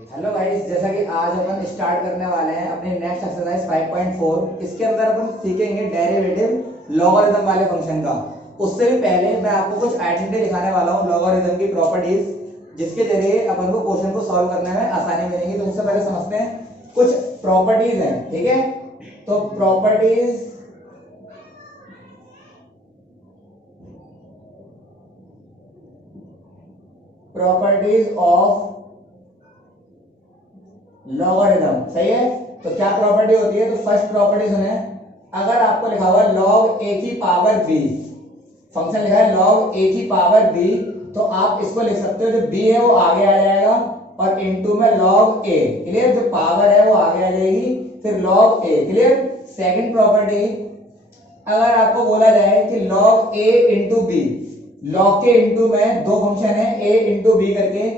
Hello guys, जैसा कि आज अपन स्टार्ट करने वाले हैं अपनी नेक्स्ट एक्सरसाइज 5.4। इसके अंदर अपन सीखेंगे डेरिवेटिव लॉगरिथम वाले फंक्शन का। उससे भी पहले मैं आपको कुछ आइडेंटिटी दिखाने वाला हूँ लॉगरिथम की प्रॉपर्टीज, जिसके जरिए अपन को क्वेश्चन को सॉल्व करने में आसानी मिलेगी। तो सबसे पहले समझते हैं कुछ प्रॉपर्टीज हैं, ठीक है। तो प्रॉपर्टीज ऑफ लॉगरिथम, सही है। तो क्या प्रॉपर्टी होती है? तो फर्स्ट प्रॉपर्टी सुने, अगर आपको लिखा हुआ है log a की पावर b, फंक्शन लिखा है log a की पावर b, तो आप इसको लिख सकते हो जो b है वो आगे आ जाएगा और इनटू में log a, क्लियर। जो पावर है वो आगे आ जाएगी, फिर log a, clear. Second property, अगर आपको बोला जाए कि log a into b, log के इंटू में दो फंक्शन है a इंटू b करके,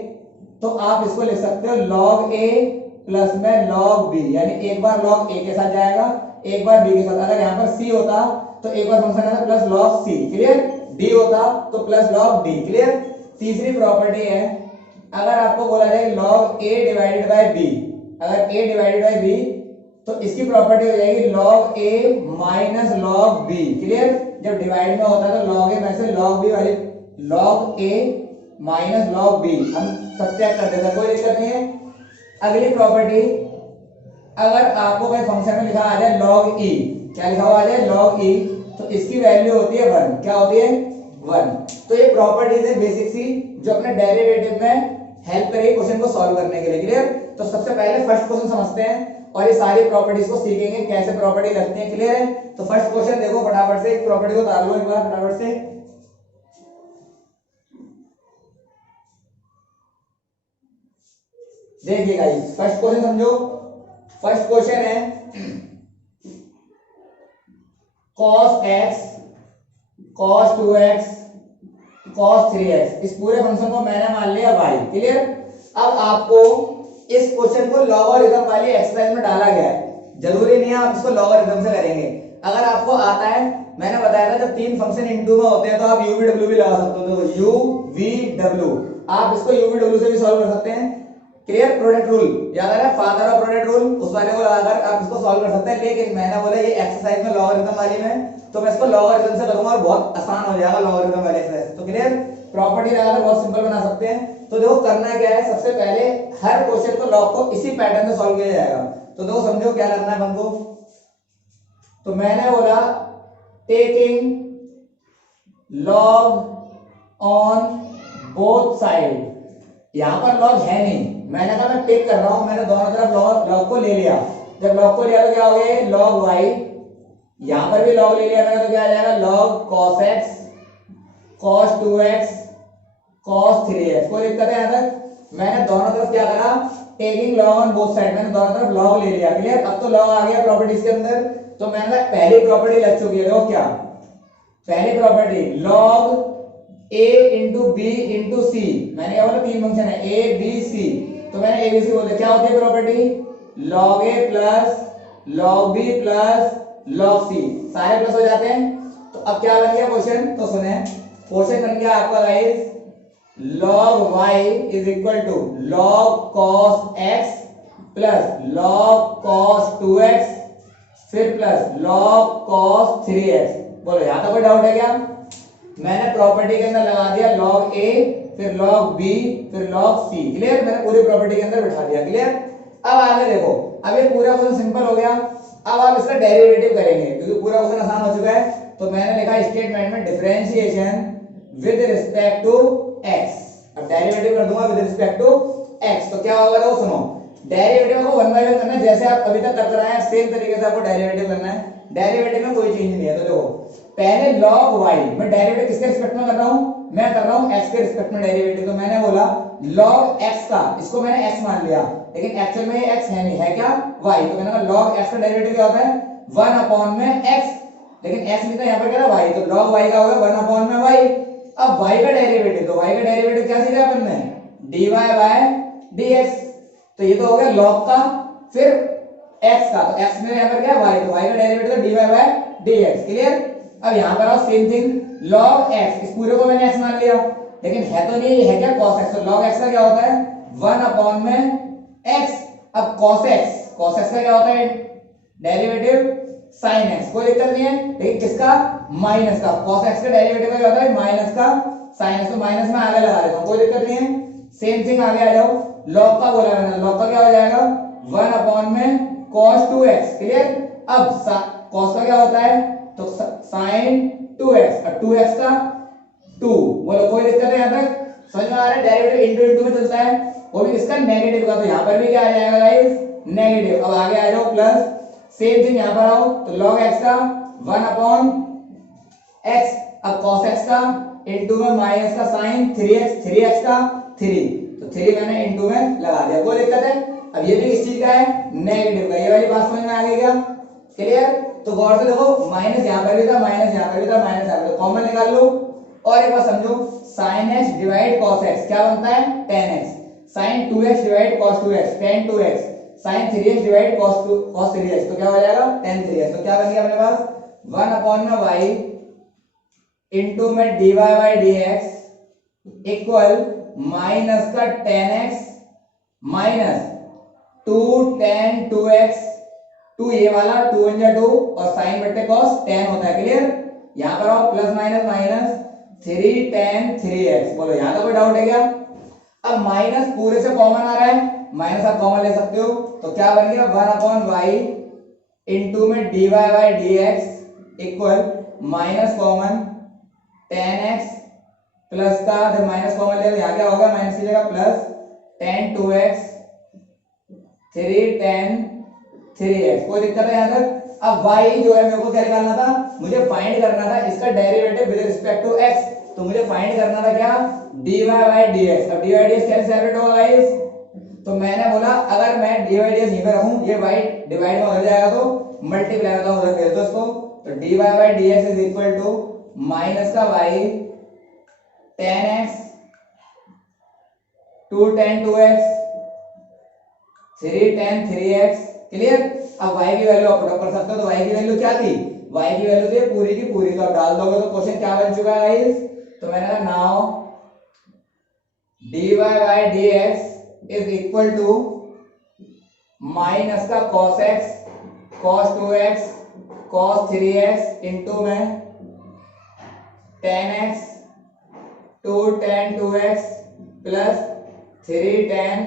तो आप इसको लिख सकते हो log a प्लस में log b, यानी एक बार log a के साथ जाएगा, एक बार b के साथ। अगर यहाँ पर c होता तो एक बार फंक्शन आता plus log c, clear. d होता तो प्लस log d, क्लियर। तीसरी प्रॉपर्टी है, अगर आपको बोला जाए log a divided by b, अगर a डिवाइडेड बाय b, तो इसकी प्रॉपर्टी हो जाएगी log a minus log b, clear. जब डिवाइड में होता है तो log a में से log b वाली log a minus log b हम सब्ट्रैक्ट कर देते हैं, कोई दिक्कत नहीं है। अगली प्रॉपर्टी, अगर आपको कोई फंक्शन में लिखा आ जाए log e, क्या लिखा हुआ आ जाए log e, तो इसकी वैल्यू होती है 1, क्या होती है 1। तो ये प्रॉपर्टीज है बेसिक सी, जो अपने डेरिवेटिव में हेल्प करेगी क्वेश्चन को सॉल्व करने के लिए, क्लियर। तो सबसे पहले फर्स्ट क्वेश्चन समझते हैं और ये सारी प्रॉपर्टीज को सीखेंगे कैसे प्रॉपर्टी लगती है, क्लियर है। तो फर्स्ट क्वेश्चन देखो फटाफट से, एक प्रॉपर्टी को उतार लो एक बार फटाफट से। देखिए गाइस, फर्स्ट क्वेश्चन समझो। फर्स्ट क्वेश्चन है cos x, cos 2x, cos 3x, इस पूरे फंक्शन को मैंने मान लिया y, क्लियर। अब आपको इस क्वेश्चन को लॉगरिथम वाली एक्सरसाइज में डाला गया है, जरूरी नहीं है आप इसको लॉगरिथम से करेंगे। अगर आपको आता है, मैंने बताया था जब तीन फंक्शन इनटू में होते हैं तो आप u v w भी लगा सकते हो, तो u v w, आप इसको u v w से भी सॉल्व कर सकते हैं, क्लियर। प्रोडक्ट रूल याद आ रहा है, फादर ऑफ प्रोडक्ट रूल, उस वाले को लगाकर आप इसको सॉल्व कर सकते हैं। लेकिन मैंने बोला ये एक्सरसाइज में लॉगरिथम वाली में, तो मैं इसको लॉगरिथम से करूंगा और बहुत आसान हो जाएगा लॉगरिथम वाली एक्सरसाइज। तो क्लियर, प्रॉपर्टी लगाकर बहुत सिंपल बना सकते हैं। तो देखो करना क्या है, सबसे पहले हर क्वेश्चन को लॉग को इसी पैटर्न से सॉल्व किया जाएगा। तो देखो समझो क्या करना है अपन को। तो मैंने बोला taking log on both side, यहां पर लॉग है नहीं, मैंने कहा मैं टेक कर रहा हूं, मैंने दोनों तरफ लॉग को ले लिया। जब लॉग को लिया तो क्या हो गया log y, यहां पर भी लॉग ले लिया मैंने, तो क्या आ जाएगा log cos x, cos 2x, cos 3x। कोई दिक्कत है यहां तक? मैंने दोनों तरफ क्या करा, taking log on both side, मैंने दोनों तरफ लॉग ले लिया, क्लियर। अब तो लॉग आ गया प्रॉपर्टीज के अंदर, तो मैंने पहली प्रॉपर्टी लग चुकी है। देखो क्या पहली property, log a into b into c, मैंने क्या बोला तीन फंक्शन है a b c, तो मैंने a b c बोला। क्या होती है property, log a plus log b plus log c, सारे प्लस हो जाते हैं। तो अब क्या बन गया क्वेश्चन, तो सुने क्वेश्चन बन गया आपका guys, log y is equal to log cos x plus log cos 2x फिर प्लस log cos 3x। बोलो यहां तक कोई डाउट है क्या? मैंने प्रॉपर्टी के अंदर लगा दिया log a, फिर log b, फिर log c, क्लियर। मैंने पूरी प्रॉपर्टी के अंदर बिठा दिया, क्लियर। अब आगे देखो, अब ये पूरा क्वेश्चन सिंपल हो गया। अब आप इसका डेरिवेटिव करेंगे क्योंकि पूरा क्वेश्चन आसान हो चुका है। तो मैंने लिखा स्टेटमेंट में differentiation with respect to x, अब डेरिवेटिव कर दूंगा विद रिस्पेक्ट टू x। तो क्या होगा, देखो सुनो, डेरिवेटिव को 1 बाय 1 करना है, जैसे आप अभी तक करते रहे हैं सेम तरीके से आपको डेरिवेटिव करना है। डेरिवेटिव में कोई चेंज नहीं है। तो देखो पहले log y, मैं डेरिवेटिव किसके रिस्पेक्ट में कर रहा हूं, मैं कर रहा हूं x के रिस्पेक्ट में डेरिवेटिव। तो मैंने बोला log x का, इसको मैंने x मान लिया, लेकिन एक्चुअल में ये x है नहीं, है क्या y। तो मैंने कहा log x का डेरिवेटिव क्या होता है 1 अपॉन में x, लेकिन x लिखा यहां पर क्या है y, तो log y का होगा 1 अपॉन में y। अब y का डेरिवेटिव, तो y का डेरिवेटिव क्या सीखा अपन ने, dy बाय dx। तो ये तो हो गया log का, फिर x का, तो x में यहां पर क्या है y, तो y का डेरिवेटिव तो dy बाय dx, क्लियर। अब यहां पर आओ, सेम थिंग log x, इस पूरे को मैंने x मान लिया, लेकिन है तो नहीं, है क्या cos x। तो log x का क्या होता है 1 अपॉन में एक्स। अब cos x का क्या होता है डेरिवेटिव sin x, कोई दिक्कत नहीं है, लेकिन किसका माइनस का, cos x का डेरिवेटिव का क्या होता है माइनस का sin x, तो माइनस में आगे लगा देता हूं, कोई दिक्कत नहीं है। सेम थिंग आगे आ जाओ, log का बोला मैंने, log का क्या हो जाएगा 1 अपॉन में cos 2x, क्लियर। अब cos का क्या होता है तो sin 2x और 2x का 2, बोलो कोई दिक्कत है, यहां तक समझ में आ रहा है। डेरिवेटिव इनटू इनटू में चलता है, वो भी इसका नेगेटिव का, तो यहां पर भी क्या आ जाएगा गाइस नेगेटिव। अब आगे आ जाओ प्लस, सेम थिंग यहां पर आओ तो log x का 1 अपॉन x, अब cos x का इनटू में माइनस का sin 3x, 3x का 3, तो 3 मैंने इनटू में लगा दिया, कोई दिक्कत है। अब ये भी किस चीज का है नेगेटिव का, ये वाली बात समझ में आ गई क्या, क्लियर। तो गौर से देखो माइनस यहां पर भी था, माइनस यहां पर भी था, माइनस यहां पर, कॉमन निकाल लो। और एक बार समझो, sin x divide cos x क्या बनता है tan x, sin 2x divide cos 2x tan 2x, sin 3x divide cos 3x, तो क्या हो जाएगा tan 3x। तो क्या बन गया अपने पास 1 अपॉन में y इनटू में dy by dx equal minus का tan x minus 2 tan 2x, 2 ये वाला 2 1 2 और sin बट्टे cos tan होता है, क्लियर। यहां पर आओ plus minus minus 3 tan 3x, बोलो यहां तक कोई डाउट है क्या। अब माइनस पूरे से कॉमन आ रहा है, माइनस आप कॉमन ले सकते हो, तो क्या बन गया 1 अपॉन y इनटू में dy by dx equal minus common tan x plus का, जब माइनस कॉमन ले तो यहां क्या होगा माइनस की जगह plus tan 2x 3 tan 3x, कोई दिक्कत है यहां तक। अब y जो है मेरे को क्या निकालना था, मुझे फाइंड करना था इसका derivative with respect to x, तो मुझे फाइंड करना था क्या dy बाय dx। अब dy dx कैसे सेपरेट होगा गाइस, तो मैंने बोला अगर मैं dy dx यहीं पे रखूं, ये y डिवाइड में उधर जाएगा तो मल्टीप्लाई होगा उधर भेज दो इसको, तो dy by dx is equal to minus का y tan x 2 tan 2x 3 tan 3x, clear. अब y की वैल्यू आप पुट कर सकते हो, तो y की वैल्यू क्या थी, y की वैल्यू थी पूरी की पूरी, तो आप डाल दोगे तो क्वेश्चन क्या बन चुका है गाइस, तो मैंने कहा now dy by dx is equal to minus का cos x cos 2x cos 3x into में tan x 2 tan 2x plus 3 tan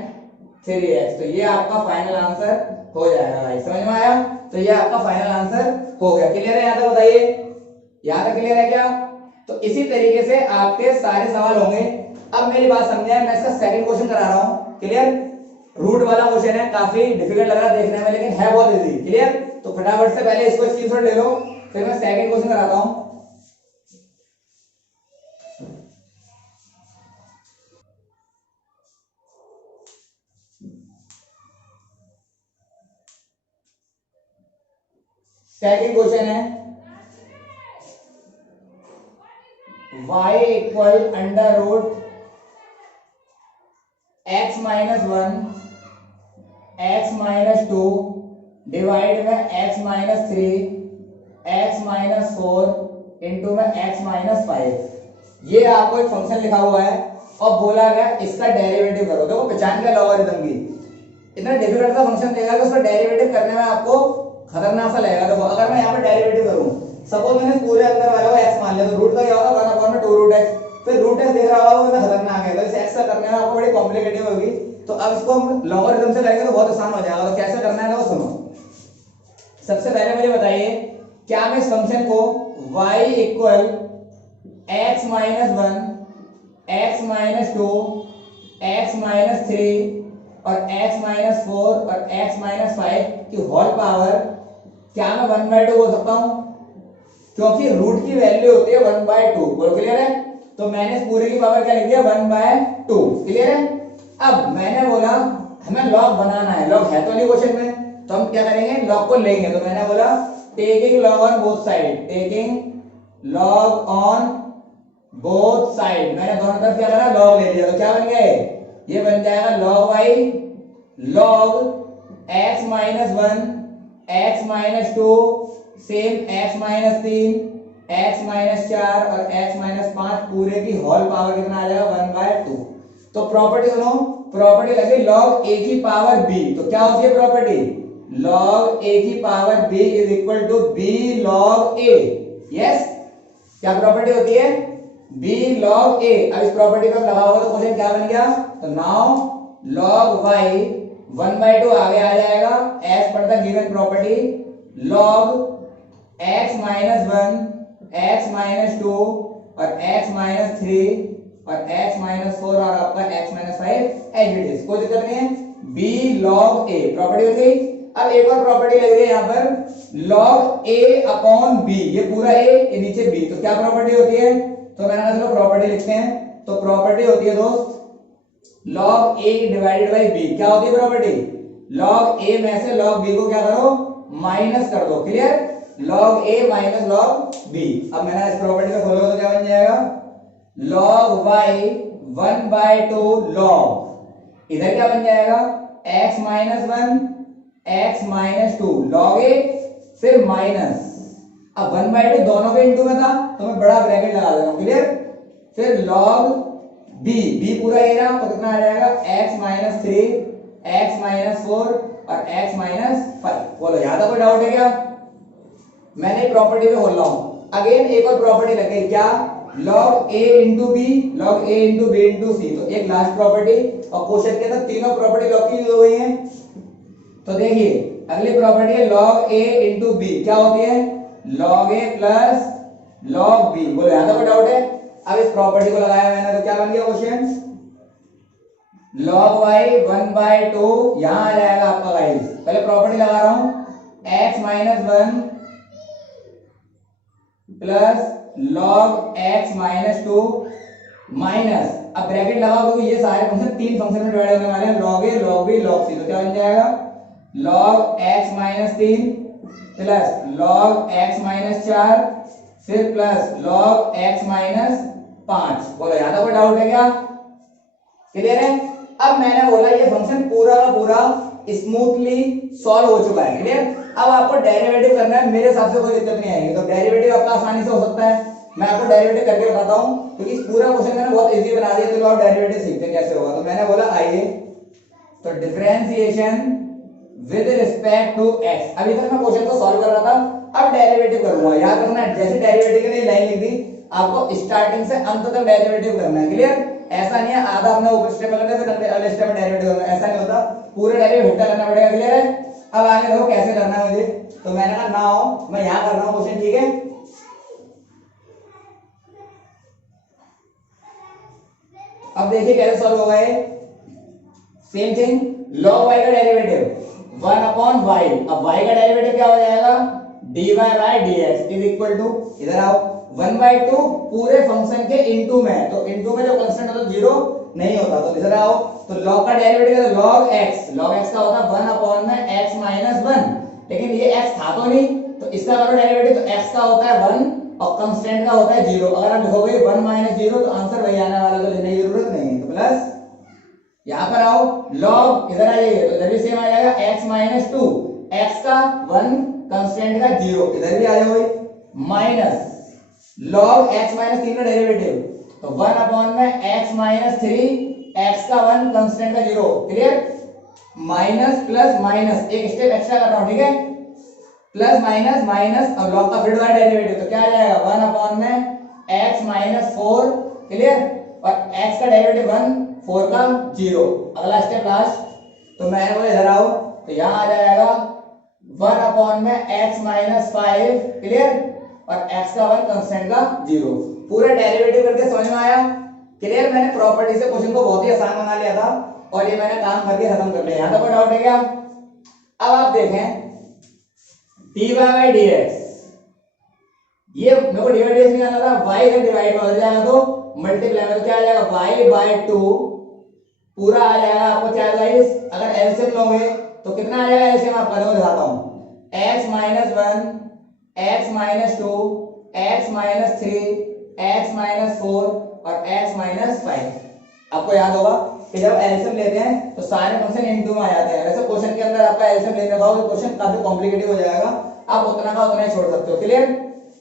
3x, तो ये आपका फाइनल आंसर हो जाएगा भाई, समझ में आया। तो ये आपका फाइनल आंसर हो गया, क्लियर है यहां तक, बताइए यहां तक क्लियर है क्या। तो इसी तरीके से आपके सारे सवाल होंगे। अब मेरी बात समझे, मैं इसका सेकंड क्वेश्चन करा रहा हूं, क्लियर। रूट वाला क्वेश्चन है, काफी डिफिकल्ट लग रहा है देखने में, लेकिन है बहुत इजी, क्लियर। तो फटाफट से पहले इसको स्क्रीनशॉट ले लो, फिर मैं सेकंड क्वेश्चन कराता हूं। सेकंड क्वेश्चन है y equal under root x minus 1 x minus 2 divide में x minus 3 x minus 4 into में x माइनस 5। ये आपको एक फंक्शन लिखा हुआ है और बोला गया इसका डेरिवेटिव करो। देखो पहचान क्या लॉगरिथम की, इतना डिफिकल्ट सा फंक्शन देगा कि उसका डेरिवेटिव करने में आपको खतरनाक सा लगेगा। देखो अगर मैं यहाँ पर डेरिवेटिव करूँ, सपोज मैंने पूरे अंदर वाला को x मान लिया, तो रूट का क्या होगा 1 अपॉन में 2 रूट x, फिर रूट x देख रहा होगा तो खतरनाक है, तो इस x का करने में आपको बड़ी कॉम्प्लिकेटेड होगी। तो अब इसको हम लॉगरिथम से करेंगे तो बहुत आसान हो जाएगा। तो कैसे करना है वो सुनो। सबसे पहले मुझे बताइए, क्या मैं इस फंक्शन को y equal x minus 1 x minus 2 x minus 3 और x माइनस 4 और x माइनस 5 की होल पावर क्या मैं 1/2 बोल सकता हूं, क्योंकि रूट की वैल्यू होती है 1/2, बोलो क्लियर है। तो मैंने इस पूरे की पावर क्या लिख दिया 1/2, क्लियर है। अब मैंने बोला हमें लॉग बनाना है, लॉग है तो नहीं क्वेश्चन में, तो हम क्या करेंगे लॉग को लेंगे। तो मैंने बोला taking log on both side, taking log on both side, मैंने दोनों तरफ क्या करा लॉग ले लिया। तो क्या बन गया ये बन जाएगा log y log x minus 1 x minus 2 same x minus 3 x minus 4 और x माइनस 5 पूरे की होल पावर कितना आ जाएगा 1/2। तो प्रॉपर्टी सुनो, प्रॉपर्टी लगी log a की पावर b, तो क्या होती है प्रॉपर्टी? log a की power b is equal to b log a। Yes, क्या प्रॉपर्टी होती है? b log a। अब इस प्रॉपर्टी को लगाओगे तो क्वेश्चन क्या बन गया? तो नाउ log y 1/2 आगे आ जाएगा एज पर the given property log x minus 1 x minus 2 और x माइनस 3 और x माइनस 4 और आपका x minus 5 as it is, कोई दिक्कत नहीं है। b log a प्रॉपर्टी हो गई। अब एक और प्रॉपर्टी लग रही है यहाँ पर log a अपॉन b, ये पूरा a ये नीचे b, तो क्या प्रॉपर्टी होती है? तो मैंने कहा चलो प्रॉपर्टी लिखते हैं। तो प्रॉपर्टी होती है दोस्त log a divided by b। क्या होती है प्रॉपर्टी? log a में से log b को क्या करो? माइनस कर दो। Clear? log a minus log b। अब मैंने इस प्रॉपर्टी को खोलोगे तो क्या बन जाएगा? log y 1/2 log, इधर क्या बन जाएगा? x minus 1 x minus 2 log a फिर माइनस, अब 1/2 दोनों के इंटू में था तो मैं बड़ा ब्रैकेट लगा दे रहा हूं। क्लियर? फिर log b पूरा ए रहा तो कितना आ जाएगा? x माइनस 3 x माइनस 4 और x माइनस 5। बोलो ज्यादा कोई डाउट है क्या? मैंने प्रॉपर्टी पे बोल रहा हूं। अगेन एक और प्रॉपर्टी लग गई, क्या? log a into b log a into b into c, तो एक लास्ट प्रॉपर्टी। और क्वेश्चन के अंदर तीनों प्रॉपर्टी लॉग की यूज हो गई है। तो देखिए अगली प्रॉपर्टी है log a इंटू बी, क्या होती है? log a plus log b। बोलो यहां तक कोई डाउट है? अब इस प्रॉपर्टी को लगाया मैंने तो क्या बन गया क्वेश्चन? log y 1/2 यहां आ जाएगा आपका गाइस। पहले प्रॉपर्टी लगा रहा हूं x minus 1 plus log x minus 2 minus, अब ब्रैकेट लगाओ क्योंकि ये सारे फंक्शन तीन फंक्शन में डिवाइड होने वाले हैं, log a log b log c। तो क्या बन जाएगा? log x minus 3 plus log x minus 4 फिर प्लस log x माइनस 5। बोलो ज्यादा कोई डाउट है क्या? क्लियर है? अब मैंने बोला ये फंक्शन पूरा का पूरा स्मूथली सॉल्व हो चुका है। क्लियर? अब आपको डेरिवेटिव करना है, मेरे हिसाब से कोई दिक्कत नहीं आएगी। तो डेरिवेटिव आपका आसानी से हो सकता है, मैं आपको डेरिवेटिव करके बताता हूं क्योंकि इस पूरा क्वेश्चन मैंने बहुत इजी बना दिया। तो आप डेरिवेटिव सीखते हैं कैसे होगा। तो मैंने बोला आइए तो differentiation with respect to x। अभी तक मैं क्वेश्चन को सॉल्व कर रहा था, अब डेरिवेटिव करूंगा। याद रखना है जैसे डेरिवेटिव के लिए लाइन लिख दी, आपको स्टार्टिंग से अंत तक डेरिवेटिव करना है। क्लियर? ऐसा नहीं है आधा अपने ऊपर स्टेप करना है फिर अगले स्टेप में डेरिवेटिव करना है, ऐसा नहीं होता, पूरे डेरिवेटिव इकट्ठा करना पड़ेगा। क्लियर है? अब आगे देखो कैसे करना है मुझे। तो मैंने कहा नाउ मैं यहां कर रहा हूं क्वेश्चन, ठीक है? अब देखिए कैसे सॉल्व होगा ये। सेम थिंग log y का डेरिवेटिव 1/y। अब y का डेरिवेटिव क्या हो जाएगा? dy by dx is equal to, इधर आओ, 1/2 पूरे फंक्शन के इनटू में, तो इनटू में जो कांस्टेंट होता है जीरो नहीं होता, तो इधर आओ। तो log का डेरिवेटिव है log x का होता है 1 में x माइनस 1, लेकिन ये x था तो नहीं, तो इसका करो डेरिवेटिव, तो x का होता है 1 और कांस्टेंट का होता है 0। अगर आप लिखोगे 1 माइनस 0 तो आंसर वही आने वाला, तो लेने की जरूरत नहीं है। तो प्लस यहां पर आओ log, इधर आ जाइए तो इधर भी सेम आ जाएगा x माइनस 2, x का 1 कांस्टेंट का 0, इधर भी आ जाओ माइनस log x माइनस 3 का डेरिवेटिव, तो 1 में x माइनस 3, x का 1 कांस्टेंट का 0। क्लियर? माइनस प्लस माइनस, एक स्टेप एक्स्ट्रा कर रहा हूं, ठीक है? प्लस माइनस माइनस, अब log का फिर दोबारा डेरिवेटिव, तो क्या आ जाएगा? 1 में x माइनस 4। क्लियर? और x का डेरिवेटिव 1 4 का 0। अगला स्टेप लास्ट, तो मैं वो इधर आओ तो यहां आ जाएगा 1 में x माइनस 5। क्लियर? और x का 1 कांस्टेंट का 0। पूरा डेरिवेटिव करके समझ में आया? क्लियर? मैंने प्रॉपर्टी से क्वेश्चन को बहुत ही आसान बना लिया था और ये मैंने काम करके खत्म कर लिया। यहां तक कोई डाउट है क्या? अब आप देखें dy बाय dx, ये मेरे को डिवाइड निकालना था, y इधर डिवाइड हो जाएगा तो मल्टीप्लाई में, तो क्या आ जाएगा? y बाय 2 पूरा आ जाएगा आपको क्या गाइस? अगर एलसीएम लोगे तो कितना आ जाएगा? एलसीएम आपका लो दिखाता हूं, x minus 1 x minus 2 x minus 3 x minus 4 और x माइनस 5। आपको याद होगा कि जब एलसीएम लेते हैं तो सारे फंक्शन इनटू में आ जाते हैं। वैसे क्वेश्चन के अंदर आपका एलसीएम लेने का तो क्वेश्चन काफी कॉम्प्लिकेटेड हो जाएगा, आप उतना का उतना ही छोड़ सकते हो। क्लियर?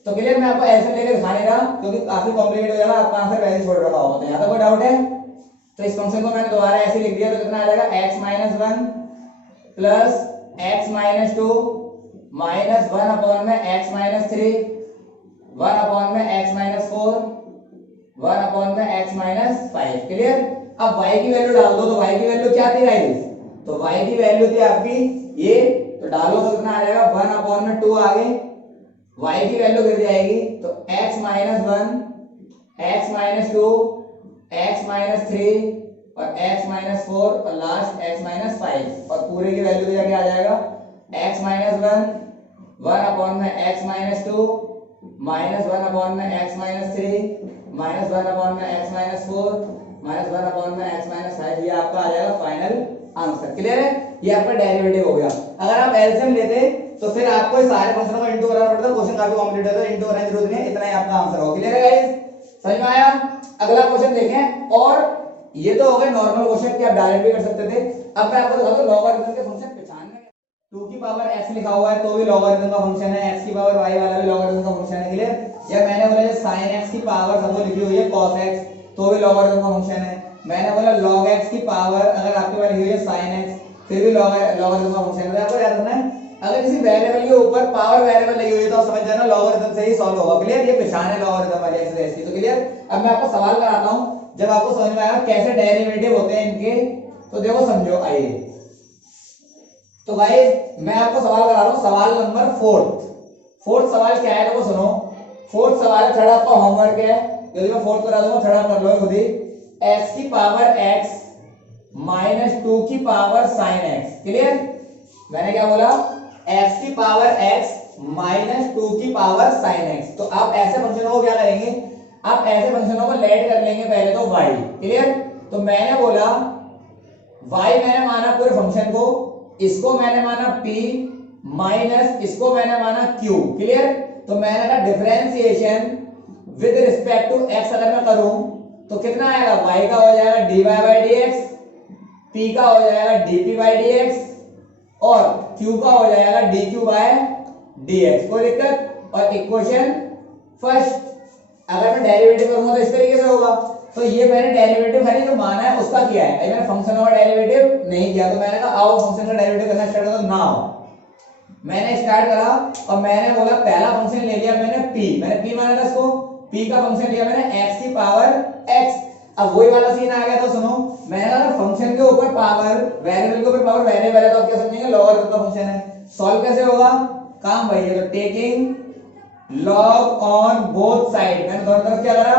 तो क्लियर, मैं आपको एलसीएम लेके दिखा नहीं रहा क्योंकि काफी कॉम्प्लिकेटेड हो जाएगा, आपका आंसर पहले छोड़ रखा होगा। तो यहां तक कोई डाउट है? तो इस फंक्शन को मैंने दोबारा ऐसे लिख दिया तो कितना आ जाएगा x minus one plus x minus two minus one upon में x minus three, one upon में x minus four, one upon में x माइनस फाइव। क्लियर। अब y की वैल्यू डाल दो तो y की वैल्यू क्या थी गाइस, तो y की वैल्यू थी आपकी ये, तो डालो तो कितना आ जाएगा वन अपॉन में टू आगे, y की वैल्यू गिर जाएगी तो x minus one, x minus two, x minus three और x माइनस फोर और लास्ट x माइनस फाइव, और पूरे की वैल्यू तो क्या आ जाएगा x minus one, one upon में x minus two minus one upon में x minus three minus one upon में x minus four minus one upon में x माइनस फाइव। ये आपका आ जाएगा फाइनल आंसर। क्लियर है, ये आपका डेरिवेटिव हो गया। अगर आप एलसीएम लेते तो फिर आपको इस सारे फंक्शनों को इंटू करना पड़ता, क्वेश्चन काफी कॉम्प्लिकेटेड है, इंटू करने की जरूरत नहीं है, इतना ही आपका आंसर होगा। क्लियर है गाइस, समझ में आया। अगला क्वेश्चन देखें, और ये तो हो गए नॉर्मल क्वेश्चन कि आप डायरेक्ट भी कर सकते थे। अब मैं आपको बताऊं लॉगरिथम के फंक्शन पहचानने, 2 की पावर x लिखा हुआ है तो भी लॉगरिथम का फंक्शन है, x की पावर y वाला भी लॉगरिथम का फंक्शन है। क्लियर। या मैंने बोला sin x की पावर सबको लिखी हुई है cos x तो भी लॉगरिथम का फंक्शन है। मैंने बोला log x की पावर अगर आपके पास लिखी हुई है sin x फिर भी लॉगरिथम का फंक्शन है। आपको याद रखना है अगर किसी वेरिएबल के ऊपर पावर वेरिएबल लगी हुई है तो आप समझ जाना लॉगरिथम से ही सॉल्व होगा। क्लियर, ये पहचान है लॉगरिथम वाली एक्सरसाइज की। तो क्लियर। अब मैं आपको सवाल कराता हूं, जब आपको समझ में आएगा कैसे डेरिवेटिव होते हैं इनके, तो देखो समझो। आइए तो गाइस मैं आपको सवाल करा रहा हूं, सवाल नंबर फोर्थ सवाल क्या है, देखो सुनो। फोर्थ सवाल है, थोड़ा आपका होमवर्क है, यदि मैं फोर्थ करा दूंगा थोड़ा कर लो खुद ही। x की पावर x माइनस टू की पावर साइन x। क्लियर, मैंने क्या बोला, x की पावर x माइनस टू की पावर साइन x। तो आप ऐसे फंक्शनों को क्या करेंगे, आप ऐसे फंक्शनों को लेट कर लेंगे पहले तो y। क्लियर, तो मैंने बोला y मैंने माना पूरे फंक्शन को, इसको मैंने माना p माइनस इसको मैंने माना q। क्लियर, तो मैंने कहा differentiation with respect to x अगर मैं करूं तो कितना आएगा, y का हो जाएगा dy बाई dx, p का हो जाएगा dp बाई dx और q का हो जाएगा dq बाय dx। कोई दिक्कत। और इक्वेशन फर्स्ट अगर मैं डेरिवेटिव करूंगा तो इस तरीके से होगा। तो ये मैंने डेरिवेटिव खाली जो माना है उसका किया है, मैंने फंक्शन का डेरिवेटिव नहीं किया। तो मैंने कहा आओ फंक्शन का डेरिवेटिव करना स्टार्ट करो। नाउ मैंने स्टार्ट करा और मैंने बोला पहला फंक्शन ले लिया मैंने p, मैंने p माना था इसको, p का फंक्शन लिया मैंने x की पावर x। अब वही वाला सीन आ गया। तो सुनो, मैंने कहा फंक्शन के ऊपर पावर वेरिएबल के ऊपर पावर वेरिएबल है तो आप क्या समझेंगे लॉगरिथम का फंक्शन है। सॉल्व कैसे होगा, काम वही है। तो taking log on both side, मैंने दोनों तरफ क्या करा,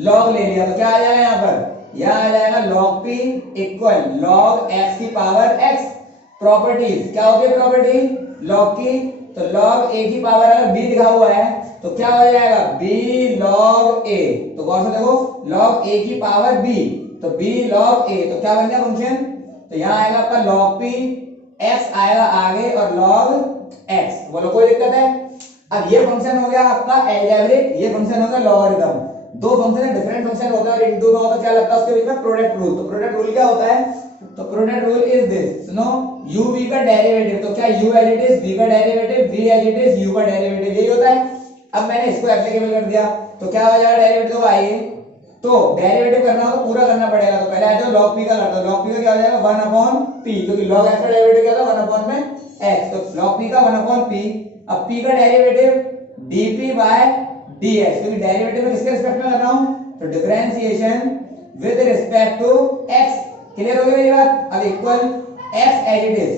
लॉग ले लिया। तो क्या आ जाएगा यहाँ पर, यह आ जाएगा log p equal log x की पावर x। प्रॉपर्टीज क्या होती है, प्रॉपर्टी log की, तो log a की पावर अगर b लिखा हुआ है तो क्या हो जाएगा b log a। तो गौर से देखो log a की पावर b, तो b log a, तो क्या बन गया फंक्शन, तो यहाँ आएगा आपका log p, x आएगा आगे और log x। बोलो कोई दिक्कत है। अब ये फंक्शन हो गया आपका अलजेब्रिक, ये फंक्शन हो गया लॉगरिथम। दो फंक्शन है, डिफरेंट फंक्शन होता है और इनटू में होता क्या लगता है उसके बीच में, प्रोडक्ट रूल। तो प्रोडक्ट रूल क्या होता है, तो प्रोडक्ट रूल इज दिस, सुनो u v का डेरिवेटिव, तो क्या u as it is v का derivative, v as it is u का डेरिवेटिव, यही होता है। अब मैंने इसको एप्लीकेबल कर दिया तो क्या हो जाएगा डेरिवेटिव। आइए तो डेरिवेटिव करना हो तो पूरा करना पड़ेगा। तो पहले आ जाओ log p का करता हूं, log p का क्या हो जाएगा 1 अपॉन p, क्योंकि log x का डेरिवेटिव क्या था 1 अपॉन में x, तो log p का 1 अपॉन p। अब p का डेरिवेटिव dp बाय dx, क्योंकि डेरिवेटिव में किसके रिस्पेक्ट में कर रहा हूं, तो differentiation with respect to x। Clear हो गया मेरी बात। अब equal x as it is,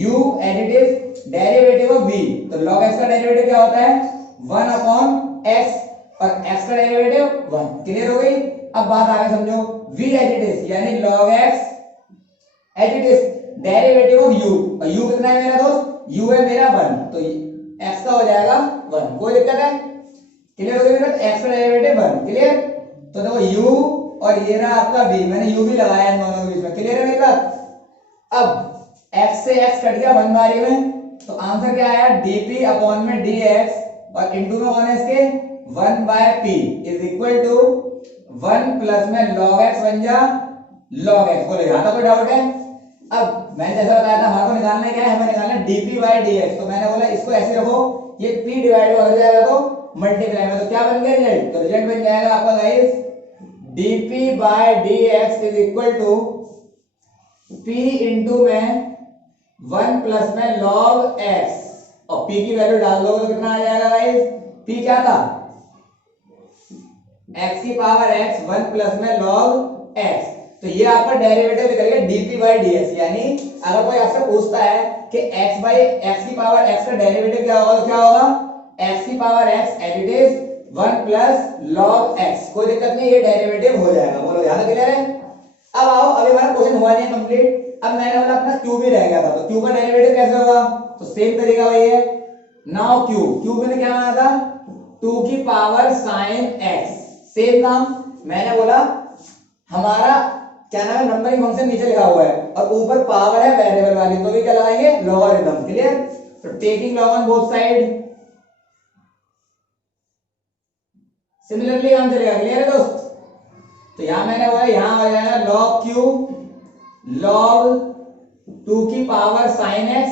u as it is, derivative of v, तो log x का डेरिवेटिव क्या होता है 1 अपॉन x और x का डेरिवेटिव 1। क्लियर हो गई। अब बात आगे समझो, v एज इट इज यानी log x as it is derivative of u, और u कितना है मेरा दोस्त, u है मेरा 1, तो x का हो जाएगा 1। कोई दिक्कत है, क्लियर हो गया मेरा, x का डेरिवेटिव 1। क्लियर, तो देखो u और ये रहा आपका v, मैंने u भी लगाया इन दोनों के बीच में। क्लियर है मेरी बात। अब x से x कट गया 1 बारी में, तो आंसर क्या आया dp अपॉन में dx और इनटू में कौन है इसके 1 by p is equal to 1 plus में log x बन जा log x। बोलो यहां तक कोई डाउट है। अब मैंने जैसा बताया था हमारे को निकालना है क्या है, हमें निकालना है dp बाय dx। तो मैंने बोला इसको ऐसे रखो, ये p डिवाइड हो जाएगा तो मल्टीप्लाई में, तो क्या बन गया रिजल्ट, तो रिजल्ट बन जाएगा आपका guys dp by dx is equal to p into में 1 प्लस में log x, और p की वैल्यू डाल दो तो कितना आ जाएगा गाइस? p क्या था? x की पावर x 1 प्लस में log x, तो ये आपका डेरिवेटिव निकल गया dp बाई dx। यानी अगर कोई आपसे पूछता है कि x बाई x की पावर x का डेरिवेटिव क्या होगा, तो क्या होगा? x की power x as it is 1 plus log x, कोई दिक्कत नहीं, ये डेरिवेटिव हो जाएगा। बोलो ध्यान क्लियर है? अब आओ, अभी हमारा क्वेश्चन हुआ नहीं कंप्लीट। अब मैंने बोला अपना q भी रह गया था, तो q का डेरिवेटिव कैसे होगा? तो सेम तरीका वही है। नाउ q मैंने क्या माना था? 2 की पावर sin x। सेम काम मैंने बोला, हमारा क्या नाम है, नंबरिंग फंक्शन नीचे लिखा हुआ है और ऊपर पावर है वेरिएबल वाली, तो भी क्या लगाएंगे? लॉगरिथम। क्लियर? तो taking log on both side, similarly काम चलेगा। क्लियर है दोस्त? तो यहां मैंने बोला यहां हो जाएगा log q log 2 की पावर sin x।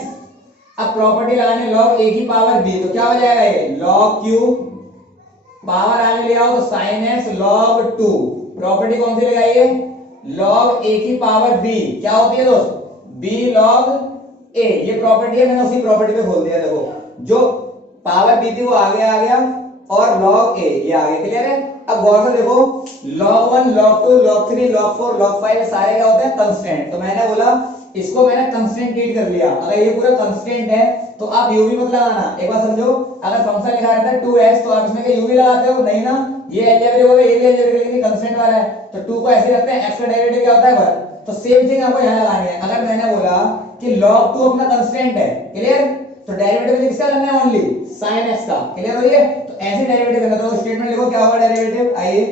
अब प्रॉपर्टी लगाने log a की पावर b, तो क्या हो जाएगा ये? log q पावर आगे ले आओ तो sin x log 2। प्रॉपर्टी कौन सी लगाई है? log a की पावर b क्या होती है दोस्त? b log a। ये प्रॉपर्टी है, मैंने उसी प्रॉपर्टी पे खोल दिया। देखो जो पावर b थी वो आगे आ गया और log a ये आगे। क्लियर है? अब गौर से देखो, log 1 log 2 log 3 log 4 log 5 सारे क्या होते हैं? कंस्टेंट। तो मैंने बोला इसको मैंने कंस्टेंट ट्रीट कर लिया। अगर ये पूरा कंस्टेंट है तो आप u भी मत लगाना। एक बार समझो, अगर फंक्शन लिखा रहता है 2x तो आप इसमें क्या u भी लगाते हो? नहीं ना, ये अलजेब्रिक होगा, ये भी अलजेब्रिक, लेकिन कंस्टेंट वाला है तो 2 को ऐसे रखते हैं। x का डेरिवेटिव क्या होता है? 1। तो सेम थिंग आपको यहां लगानी है। अगर मैंने बोला कि log 2 अपना कंस्टेंट है, क्लियर, तो डेरिवेटिव किसका करना है? ओनली sin x का। क्लियर हो गया? तो ऐसे डेरिवेटिव करना, तो स्टेटमेंट लिखो क्या होगा डेरिवेटिव। आइए,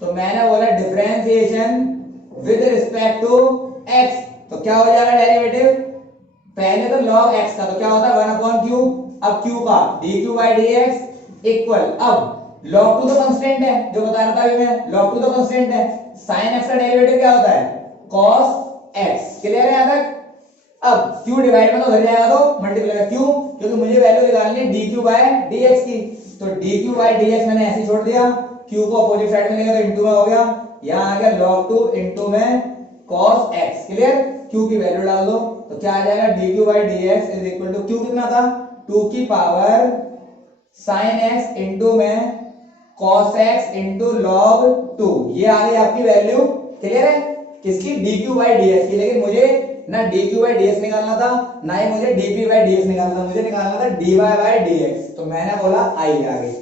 तो मैंने बोला differentiation with respect to x, तो क्या हो जाएगा डेरिवेटिव? पहले तो log x का, तो क्या होता है? 1/q। अब q का dq बाई dx इक्वल, अब log 2 तो कांस्टेंट है, जो बता रहा था अभी मैं, log 2 तो कांस्टेंट है। sin x का डेरिवेटिव क्या होता है? cos x। क्लियर है यहां तक? अब q डिवाइड में तो हो जाएगा, तो मल्टीप्लाई q, क्योंकि मुझे वैल्यू निकालनी है dq बाय dx की, तो dq बाय dx मैंने ऐसे छोड़ दिया। q को अपोजिट साइड में लेंगे तो इनटू में हो गया, यहां आ गया log 2 इनटू में cos x। क्लियर? q की वैल्यू डाल दो तो क्या आ जाएगा? dq by dx is equal to, q कितना था? 2 की पावर sin x इनटू में cos x इनटू log 2। ये आ गई आपकी वैल्यू। क्लियर है? किसकी? dq बाय dx की। लेकिन मुझे ना dq बाय dx निकालना था, ना ही मुझे dp बाय dx निकालना था, मुझे निकालना था dy बाय dx। तो मैंने बोला आई आ गई।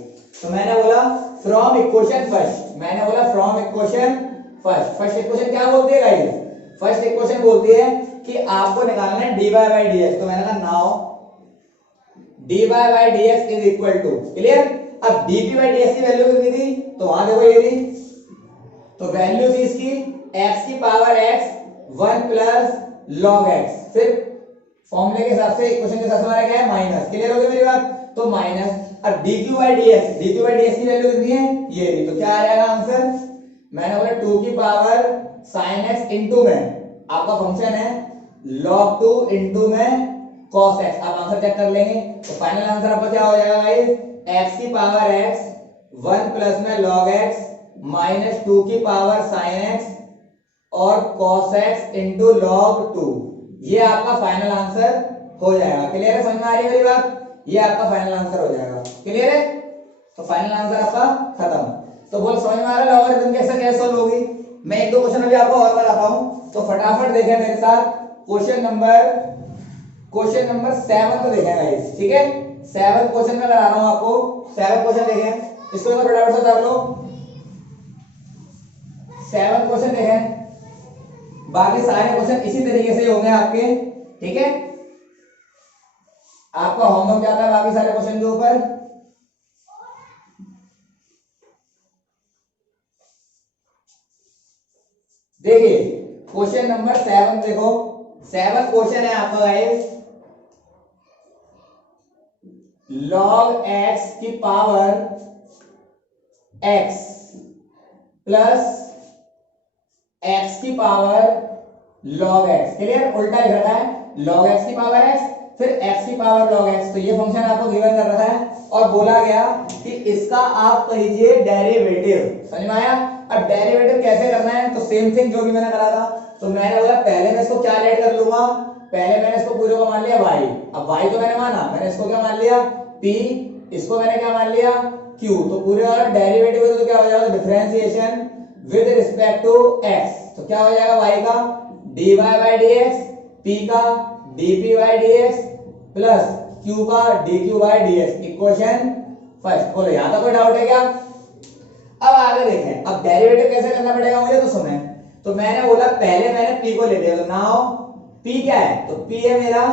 तो मैंने बोला फ्रॉम इक्वेशन फर्स्ट, मैंने बोला from equation first. First equation क्या बोलती है गाइस? फर्स्ट इक्वेशन बोलती है कि आपको निकालना है dy बाय dx। तो मैंने कहा now dy by dx is equal to, clear, अब dp बाय dx की वैल्यू कितनी थी? तो वहां देखो ये थी, तो वैल्यू थी इसकी x की power x 1 plus log x। फिर फॉर्मूले के हिसाब से, इक्वेशन के हिसाब से हमारा क्या है? माइनस। क्लियर हो गया मेरी बात? तो माइनस, अब dq बाय dx की वैल्यू कितनी है? ये थी, तो क्या आ जाएगा आंसर? मैंने बोला 2 की पावर sin x इनटू में आपका फंक्शन है log 2 इनटू में cos x। आप आंसर चेक कर लेंगे तो फाइनल आंसर आपका क्या हो जाएगा गाइस? x की पावर x 1 प्लस में log x माइनस 2 की पावर sin x और cos x इनटू log 2। ये आपका फाइनल आंसर हो जाएगा। क्लियर है? समझ में आ रही है मेरी बात? ये आपका फाइनल आंसर हो जाएगा। क्लियर है? तो फाइनल आंसर आपका खत्म। तो बोल समझ में आ रहा है लॉगरिथम कैसे सॉल्व होगी? मैं एक दो क्वेश्चन अभी आपको और बताता हूं, तो फटाफट देखें मेरे साथ। क्वेश्चन नंबर 7 तो देखें गाइस, ठीक है? 7 क्वेश्चन में करा रहा हूं आपको। 7 क्वेश्चन देखें, इसको तो फटाफट से कर लो। 7 क्वेश्चन देखें, बाकी सारे क्वेश्चन इसी तरीके से होंगे आपके, ठीक है? आपका होमवर्क जाता है बाकी सारे क्वेश्चन के ऊपर। देखिए क्वेश्चन नंबर 7 देखो, 7 क्वेश्चन है आपका गाइस, log x की पावर x प्लस x की पावर log x। क्लियर? उल्टा लिख रखा है, log x की पावर x फिर x की पावर log x। तो ये फंक्शन आपको गिवन कर रखा है और बोला गया कि इसका आप कहिए डेरिवेटिव। समझ में आया? अब डेरिवेटिव कैसे करना है, तो सेम थिंग जो भी मैंने करा था। तो मैंने बोला पहले मैं इसको क्या ऐड कर लूंगा, पहले मैंने इसको पूरे को मान लिया y। अब y तो मैंने माना, मैंने इसको क्या मान लिया p, इसको मैंने क्या मान लिया q। तो पूरे का डेरिवेटिव तो क्या हो जाएगा, differentiation with respect to x। तो क्या हो जाएगा y का dy by dx, p का dp by dx plus q का dq by dx। Equation first. बोलो यहां तक कोई डाउट है क्या? अब आगे देखें, अब डेरिवेटिव कैसे करना पड़ेगा मुझे, तो सुने। तो मैंने बोला पहले मैंने p को ले लिया, तो नाउ p क्या है, तो p है मेरा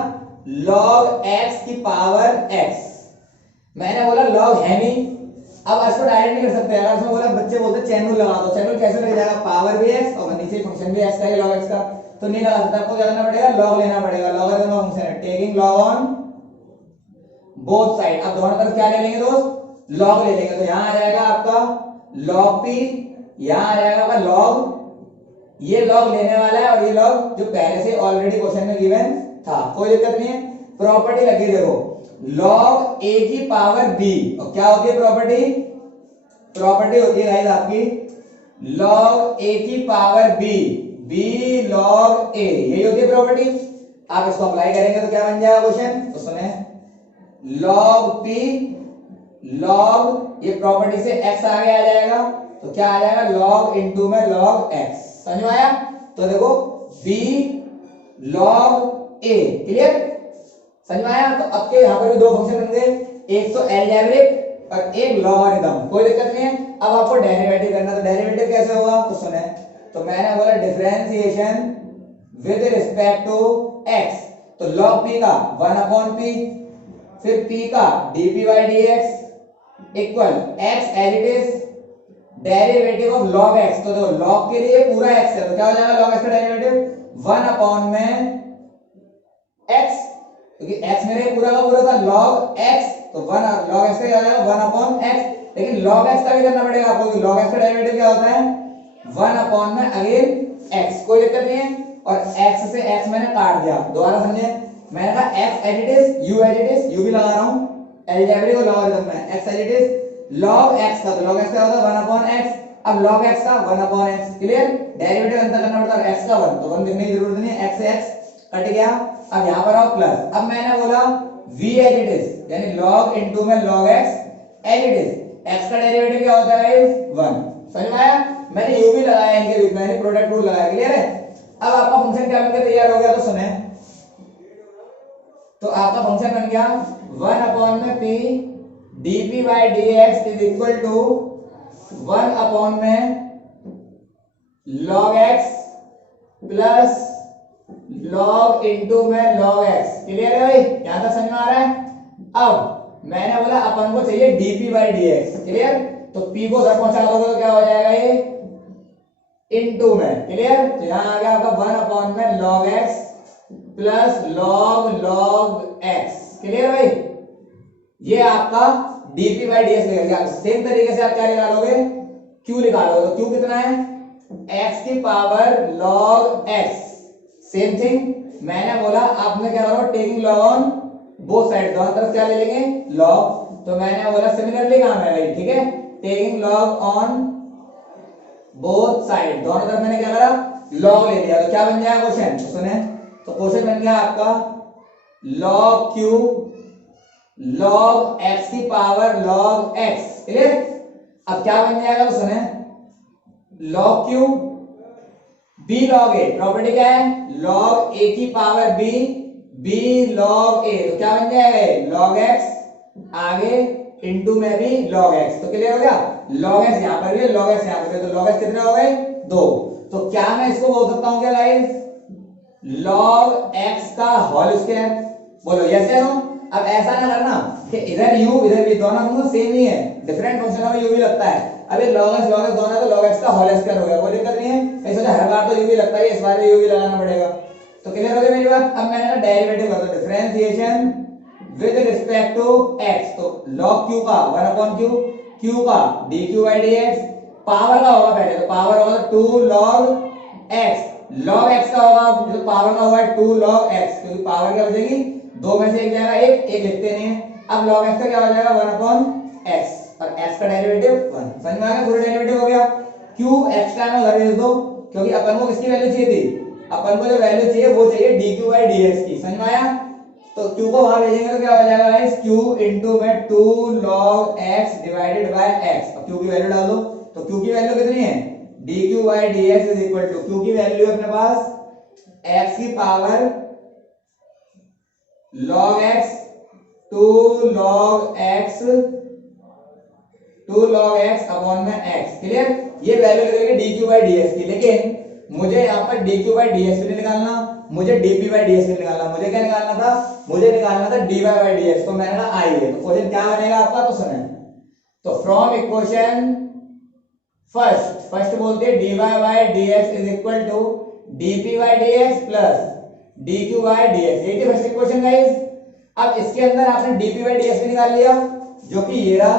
log x की पावर x। मैंने बोला log है नहीं, अब इसको डायरेक्ट नहीं कर सकते। अगर इसमें बोला बच्चे बोलते चैन रूल लगा दो, चैन रूल कैसे लग जाएगा, पावर भी x और नीचे फंक्शन भी x का है log x का, तो नहीं लगा सकता। आपको क्या करना पड़ेगा, log लेना पड़ेगा। लॉगरिथम का फंक्शन है, taking log on both side. अब दोनों तरफ क्या ले लेंगे दोस्त, log ले लेंगे। तो यहां आ जाएगा आपका log p, यहां आ जाएगा आपका log, ये log लेने वाला है और ये log जो पहले से ऑलरेडी क्वेश्चन में गिवन था, कोई दिक्कत नहीं है। प्रॉपर्टी लगी देखो, log a की पावर b, और क्या होती है प्रॉपर्टी, प्रॉपर्टी होती है गाइस आपकी log a की power b, b log a, यही होती है प्रॉपर्टी। आप इसको अप्लाई करेंगे तो क्या बन जाएगा क्वेश्चन, तो सुने log p log, ये प्रॉपर्टी से x आगे आ जाएगा, तो क्या आ जाएगा log इनटू में log x। समझ में आया? तो देखो b log a, क्लियर, समझ में आया? तो अब के यहां पर भी दो फंक्शन बन गए, एक तो अलजेब्रिक और एक लॉगरिथम, कोई दिक्कत नहीं है। अब आपको डेरिवेटिव करना, तो डेरिवेटिव कैसे होगा, तो सुने। तो मैंने बोला differentiation with respect to x, तो log p का 1/p, फिर p का dp by dx equal x as it is derivative of log x। तो देखो log के लिए पूरा x है, तो क्या हो जाएगा log x का डेरिवेटिव 1 में x, क्योंकि x मेरे पूरा का पूरा था log x, तो 1 log x का आ जाएगा 1/x। लेकिन log x का भी करना पड़ेगा आपको, क्योंकि log x का डेरिवेटिव क्या होता है 1 में अगेन x, कोई दिक्कत नहीं है। और x से x मैंने काट दिया, दोबारा समझे, मैंने कहा x as it is, u as it is, u भी लगा रहा हूं अलजेब्रिक और लॉगरिथम में, x as it is log x का, तो log x का होता है 1/x। अब log x का 1/x, क्लियर, डेरिवेटिव अंतर करना पड़ता है x का 1, तो 1 लिखने की जरूरत नहीं है, x से x कट गया। अब यहां पर आओ प्लस, अब मैंने बोला v एज इट इज, यानी log इनटू में log x as it is, x का डेरिवेटिव क्या होता है गाइस 1। समझ में आया? मैंने u भी लगाया इनके बीच में, यानी प्रोडक्ट रूल लगाया, क्लियर है? अब आपका फंक्शन क्या बनकर तैयार हो गया, तो सुने। तो आपका फंक्शन बन गया 1 में p dp by dx is equal to 1 में log x plus log into में log x। क्लियर है भाई, यहां तक समझ में आ रहा है? अब मैंने बोला अपन को चाहिए dp by dx, क्लियर, तो p को उधर पहुंचा दोगे तो क्या हो जाएगा ये इनटू में, क्लियर। तो यहां आ गया आपका 1 में log x plus log x, clear भाई, ये आपका dp by dx निकल गया। सेम तरीके से आप क्या निकालोगे, q निकालोगे, तो q कितना है x की power log x। Same thing मैंने बोला, आपने क्या करो taking log on both side, दोनों तरफ क्या ले लेंगे log। तो मैंने बोला सिमिलरली काम है भाई, ठीक है, taking log on both side, दोनों तरफ मैंने क्या करा log ले लिया, तो क्या बन जाएगा क्वेश्चन, तो सुने। तो क्वेश्चन बन गया आपका log q log x की पावर log x, क्लियर। अब क्या बन जाएगा, तो सुने, log q b log a, property क्या है log a की power b, b log a, तो क्या बन जाएगा log x आगे इनटू में भी log x, तो क्लियर हो गया। log x यहां पर भी, log x यहां पर भी, तो log x कितने हो गए 2। तो क्या मैं इसको बोल सकता हूं क्या गाइस, log x का होल स्क्वायर, बोलो यस या नो। अब ऐसा ना करना कि इधर u इधर भी, दोनों फंक्शन सेम ही है, डिफरेंट फंक्शनों में u भी लगता है। अब ये log x दोनों है, तो log x का होल स्क्वायर हो गया, कोई दिक्कत नहीं है। ऐसे हर बार तो u भी लगता है, इस बार भी u भी लगाना पड़ेगा, तो क्लियर हो गया मेरी बात। अब मैंने कहा डेरिवेटिव कर दो, differentiation with respect to x, तो log q का 1/q, q का dq by dx, पावर का होगा पहले, तो पावर होगा 2 log x, log x का होगा जो पावर का होगा 2 log x, क्योंकि पावर क्या बचेगी, दो में से एक जाएगा, एक लिखते नहीं है। अब log x का क्या हो जाएगा 1/x, और x का डेरिवेटिव 1। समझ में आ गया, पूरा डेरिवेटिव हो गया। क्यू एक्स्ट्रा में उधर भेज दो, क्योंकि अपन को किसकी वैल्यू चाहिए थी, अपन को जो वैल्यू चाहिए वो चाहिए dq बाई dx की, समझ में आया। तो q को वहां भेजेंगे तो क्या हो जाएगा गाइस, q इनटू में 2 log x divided by x। अब q की वैल्यू डाल दो, तो q की वैल्यू कितनी है, dq by dx is equal to, q की वैल्यू अपने पास x की power log x 2 log x upon में x, क्लियर। ये वैल्यू लगेगी dq बाई dx की, लेकिन मुझे यहाँ पर dq बाई dx भी नहीं निकालना, मुझे dp बाई dx भी नहीं निकालना, मुझे क्या निकालना था, मुझे निकालना था dy बाई dx। तो मैंने कहा आई है, तो क्वेश्चन क्या बनेगा आपका, तो सुने, तो फ्रॉम इक्वेशन फर्स्ट बोलते हैं dy by dx is equal to dp by dx plus dq by dx, ये थी फर्स्ट इक्वेशन गाइस। अब इसके अंदर आपने dp बाई dx भी निकाल लिया, जो कि ये रहा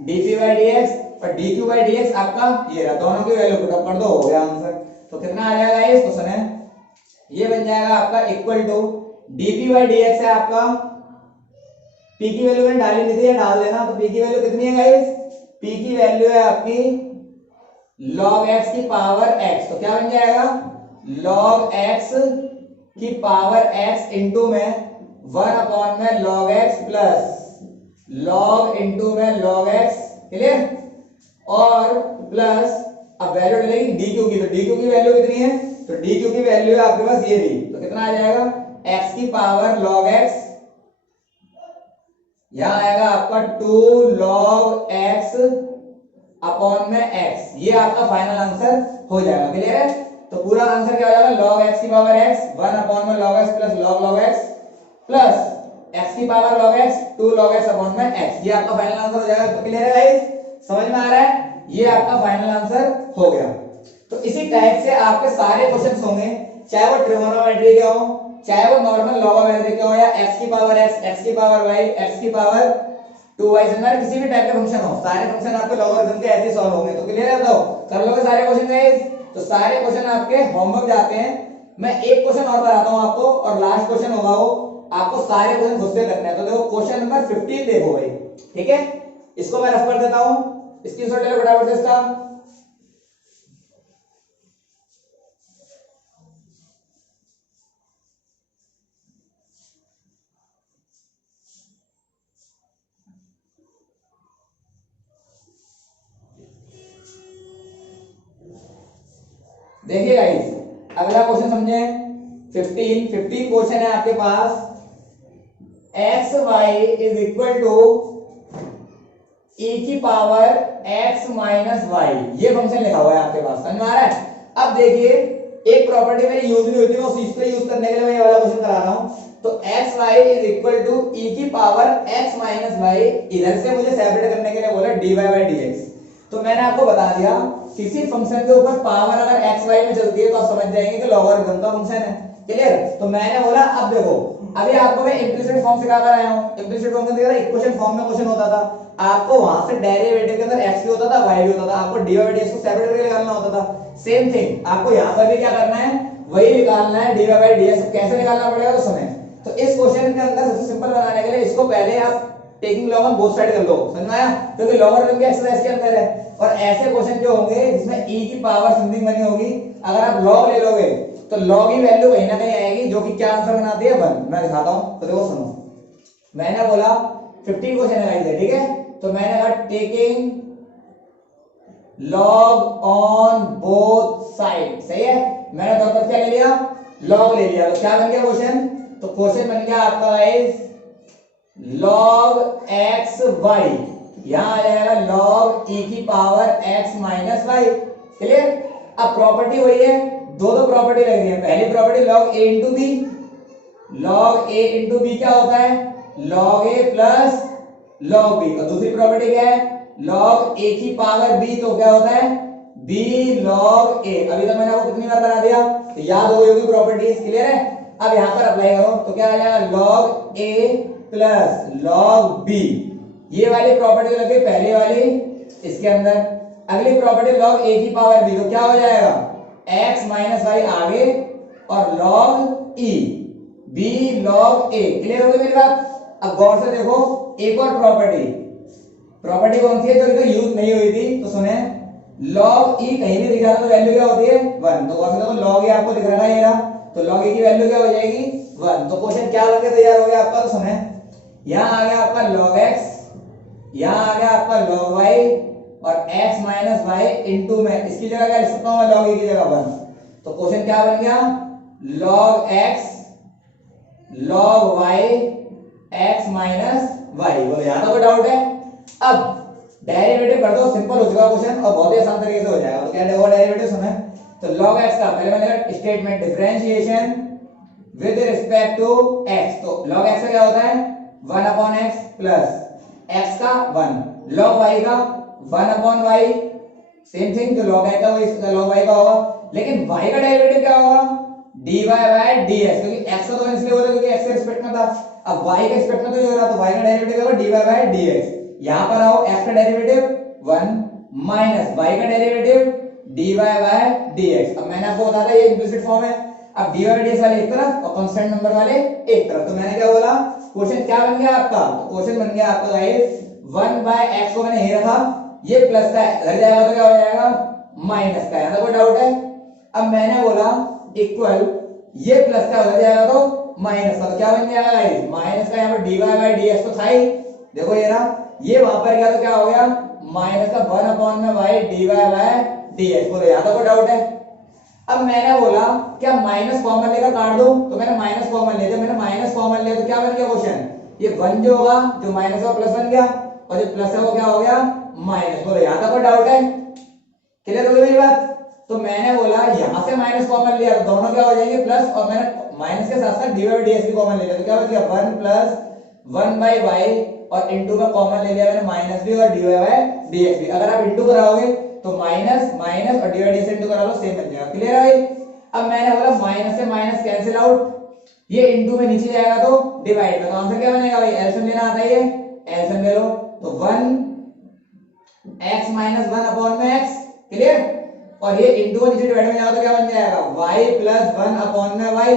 dp बाई dx, और dq बाई dx आपका ये रहा, दोनों की वैल्यू पुट अप कर दो, हो गया आंसर। तो कितना आ जाएगा गाइस, तो सुने, ये बन जाएगा आपका equal to dp by dx है आपका, p की वैल्यू मैंने डाली नहीं थी, या डाल देना। तो p की वैल्यू कितनी है गाइस, p की वैल्यू है आपकी log x की पावर x, तो क्या बन जाएगा log x की पावर x इनटू में 1 अपॉन में log x plus log into में log x, क्लियर, और प्लस अब वैल्यू डलेगी dq की, तो dq की वैल्यू कितनी है, तो dq की वैल्यू है आपके पास ये रही, तो कितना आ जाएगा x की पावर log x, यहां आएगा आपका 2 log x अपॉन में x, ये आपका फाइनल आंसर हो जाएगा, क्लियर है। तो पूरा आंसर क्या हो जाएगा, log x की पावर x 1 अपॉन में log x plus log x plus x की power log x 2 log x upon में x, ये आपका फाइनल आंसर हो जाएगा। तो क्लियर है गाइस, समझ में आ रहा है, ये आपका फाइनल आंसर हो गया। तो इसी टाइप से आपके सारे क्वेश्चंस होंगे, चाहे वो ट्रिगोनोमेट्री के हो, चाहे वो नॉर्मल लॉगोमेट्री के हो, या x की पावर x, x की पावर y, x की पावर 2y, किसी भी टाइप के फंक्शन हो, सारे फंक्शन आपके लॉगरिथम के ऐसे सॉल्व होंगे। तो क्लियर है, बताओ कर लोगे सारे क्वेश्चन गाइस। तो सारे क्वेश्चन आपके होमवर्क जाते हैं, मैं एक क्वेश्चन और बताता हूं आपको, और लास्ट क्वेश्चन होगा वो, आपको सारे क्वेश्चन खुद से करने हैं। तो देखो क्वेश्चन नंबर 15 देखो भाई, ठीक है, इसको मैं रफ कर देता हूं, स्क्रीनशॉट ले लो फटाफट से इसका। देखिए गाइस, अगला क्वेश्चन समझे, 15 क्वेश्चन है आपके पास, x y is equal to e की पावर x माइनस वाई, ये फंक्शन लिखा हुआ है आपके पास, समझ में आ रहा है। अब देखिए एक प्रॉपर्टी मेरी यूज नहीं होती, मैं उस चीज को यूज करने के लिए मैं ये वाला क्वेश्चन करा रहा हूं। तो x y is equal to e की पावर x माइनस वाई, इधर से मुझे सेपरेट करने के लिए बोला dy बाई dx। तो मैंने आपको बता दिया किसी फंक्शन के ऊपर पावर अगर x y में चलती है तो आप समझ जाएंगे कि लॉगरिथम का फंक्शन है, क्लियर। तो मैंने बोला अब देखो, अभी आपको मैं इंप्लिसिट फॉर्म सिखा कर आया हूं, इंप्लिसिट फॉर्म के अंदर इक्वेशन फॉर्म में क्वेश्चन होता था, आपको वहां से डेरिवेटिव के अंदर x भी होता था y भी होता था, आपको dy बाई dx को सेपरेट करके निकालना होता था। सेम थिंग आपको यहां पर भी क्या करना है, वही निकालना है, dy बाई dx कैसे निकालना पड़ेगा तो सुने। तो इस क्वेश्चन के अंदर सबसे सिंपल बनाने के लिए इसको पहले आप taking log on both side कर लो, समझ में आया, क्योंकि लॉगरिथम की एक्सरसाइज के अंदर है। और ऐसे क्वेश्चन जो होंगे जिसमें e की पावर समथिंग बनी होगी, अगर आप लॉग ले लोगे तो लॉग ही वैल्यू कहीं ना कहीं आएगी, जो कि क्या आंसर बनाती है 1। मैं दिखाता हूं, तो देखो सुनो, मैंने बोला 15 क्वेश्चन है, ठीक है। तो मैंने कहा taking log on both side, सही है, मैंने दोनों तरफ क्या ले लिया, लॉग ले लिया। तो क्या बन गया क्वेश्चन, तो क्वेश्चन बन गया आपका गाइस log x y, यहां आ जाएगा log e की power x minus y, clear. अब प्रॉपर्टी वही है, दो प्रॉपर्टी लग रही है। पहली property log a into b, log a into b क्या होता है, log a plus log b। और दूसरी प्रॉपर्टी क्या है, log a की पावर b, तो क्या होता है b log a। अभी तो मैंने आपको कितनी बार बना दिया, तो याद हो गई होगी प्रॉपर्टीज, क्लियर है। अब यहां पर अप्लाई करो तो क्या आ जाएगा log a plus log b, ये वाली प्रॉपर्टी लग गई पहले वाली इसके अंदर। अगली प्रॉपर्टी log a की पावर b, तो क्या हो जाएगा x माइनस वाई आगे और log e b log a, clear हो गई मेरी बात। अब गौर से देखो एक और प्रॉपर्टी कौन सी है जो यूज नहीं हुई थी, तो सुने लॉग ई कहीं भी दिख रहा है तो वैल्यू क्या होती है 1। तो वैसे देखो लॉग ई आपको दिख रहा है ये रहा, तो लॉग ई की वैल्यू क्या हो जाएगी 1। तो क्वेश्चन क्या बनके तैयार हो गया आपका, तो सुने यहाँ आ गया आपका log x, यहाँ आ गया आपका log y और x माइनस वाई इंटू में इसकी जगह क्या लिख सकता हूँ मैं log e की जगह 1। तो क्वेश्चन क्या बन गया log x log y x minus y. बोलो यहाँ तो कोई डाउट है? अब डेरिवेटिव कर दो, सिंपल हो चुका क्वेश्चन और बहुत ही आसान तरीके से हो जाएगा। तो क्या देखो डेरिवेटिव सुने, तो log x का पहले मैंने कहा statement differentiation with respect to x। तो log x का क्या होता है 1 अपॉन x प्लस x का 1, log y का 1 अपॉन y, सेम थिंग जो log y का वही log y का होगा। लेकिन y का डेरिवेटिव क्या होगा dy बाय dx, क्योंकि x का तो इसलिए होता है क्योंकि x के रिस्पेक्ट में था, अब y के रिस्पेक्ट में तो ये हो रहा, तो y का डेरिवेटिव होगा dy बाय dx। यहां पर आओ x का डेरिवेटिव 1 माइनस y का डेरिवेटिव dy बाय dx। अब मैंने आपको बताया ये इंप्लिसिट फॉर्म है। अब dy बाय dx वाले एक तरफ और कांस्टेंट नंबर वाले एक तरफ। तो मैंने क्या बोला क्वेश्चन क्या बन गया आपका, तो क्वेश्चन बन गया आपका गाइस 1 बाय x को मैंने ये रखा, ये प्लस का इधर जाएगा तो क्या हो जाएगा माइनस का। यहां कोई डाउट है? अब मैंने बोला इक्वल ये प्लस का उधर जाएगा तो माइनस का, तो क्या बन जाएगा गाइस माइनस का। यहाँ पर dy बाय dx तो था ही, देखो ये रहा, ये वहां पर गया तो क्या हो गया माइनस का 1 अपॉन में y dy बाय dx। बोलो यहाँ तो कोई डाउट है? अब मैंने बोला क्या माइनस कॉमन लेकर काट दो, तो मैंने माइनस कॉमन ले लिया, मैंने माइनस कॉमन लिया तो क्या बन गया क्वेश्चन, ये 1 जो होगा जो माइनस का प्लस बन गया और जो प्लस है वो क्या हो गया माइनस। बोलो यहाँ तक कोई डाउट है? क्लियर हो गई मेरी बात? तो मैंने बोला यहां से माइनस कॉमन लिया तो दोनों क्या हो जाएंगे प्लस, और मैंने माइनस के साथ साथ dy बाय dx भी कॉमन ले लिया, तो क्या बच गया 1 प्लस 1 बाय y और इनटू का कॉमन ले लिया मैंने माइनस भी और dy बाय dx भी। अगर आप इनटू कराओगे तो माइनस माइनस और dy बाय dx इनटू करा लो सेम बन जाएगा। क्लियर है भाई? अब मैंने बोला माइनस से माइनस कैंसिल आउट, ये इनटू में नीचे जाएगा तो डिवाइड में, तो आंसर क्या बनेगा भाई एलसीएम लेना आता है, ये एलसीएम ले लो तो 1 x माइनस 1 अपॉन में x। क्लियर? और ये इनटू नीचे डिवाइड में जाएगा तो क्या बन जाएगा y प्लस 1 अपॉन में y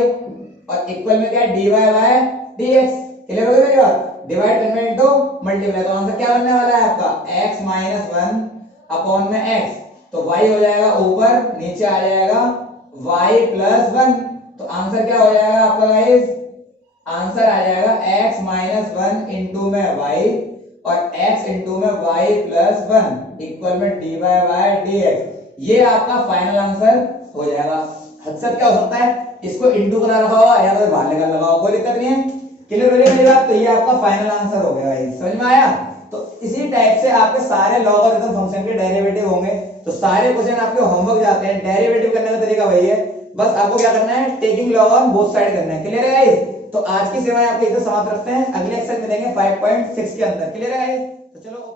और इक्वल में क्या है dy बाय dx। क्लियर हो गई मेरी बात? डिवाइड करना इनटू मल्टीप्लाई, तो आंसर क्या बनने वाला है आपका x माइनस 1 अपॉन में x। तो y हो जाएगा ऊपर, नीचे आ जाएगा y प्लस 1, तो आंसर क्या हो जाएगा आपका गाइस, आंसर आ जाएगा x माइनस 1 इंटू में y और x इंटू में y प्लस 1 इक्वल में dy बाय dx। ये आपका फाइनल आंसर हो जाएगा। हद से क्या हो सकता है, इसको इंटू करा रखा होगा या तो बाहर निकाल लगा होगा, कोई दिक्कत नहीं है। क्लियर हो गई मेरी बात? तो ये आपका फाइनल आंसर हो गया भाई, समझ में आया? तो इसी टाइप से आपके सारे लॉगरिथम फंक्शन के डेरिवेटिव होंगे। तो सारे क्वेश्चन आपके होमवर्क जाते हैं, डेरिवेटिव करने का तरीका वही है, बस आपको क्या करना है taking log on both side करना है। क्लियर है गाइस? तो आज की सेवाएं आपके इधर समाप्त रखते हैं, अगले एक्सरसाइज में देंगे 5.6 के अंदर। क्लियर है गाइस? तो चलो।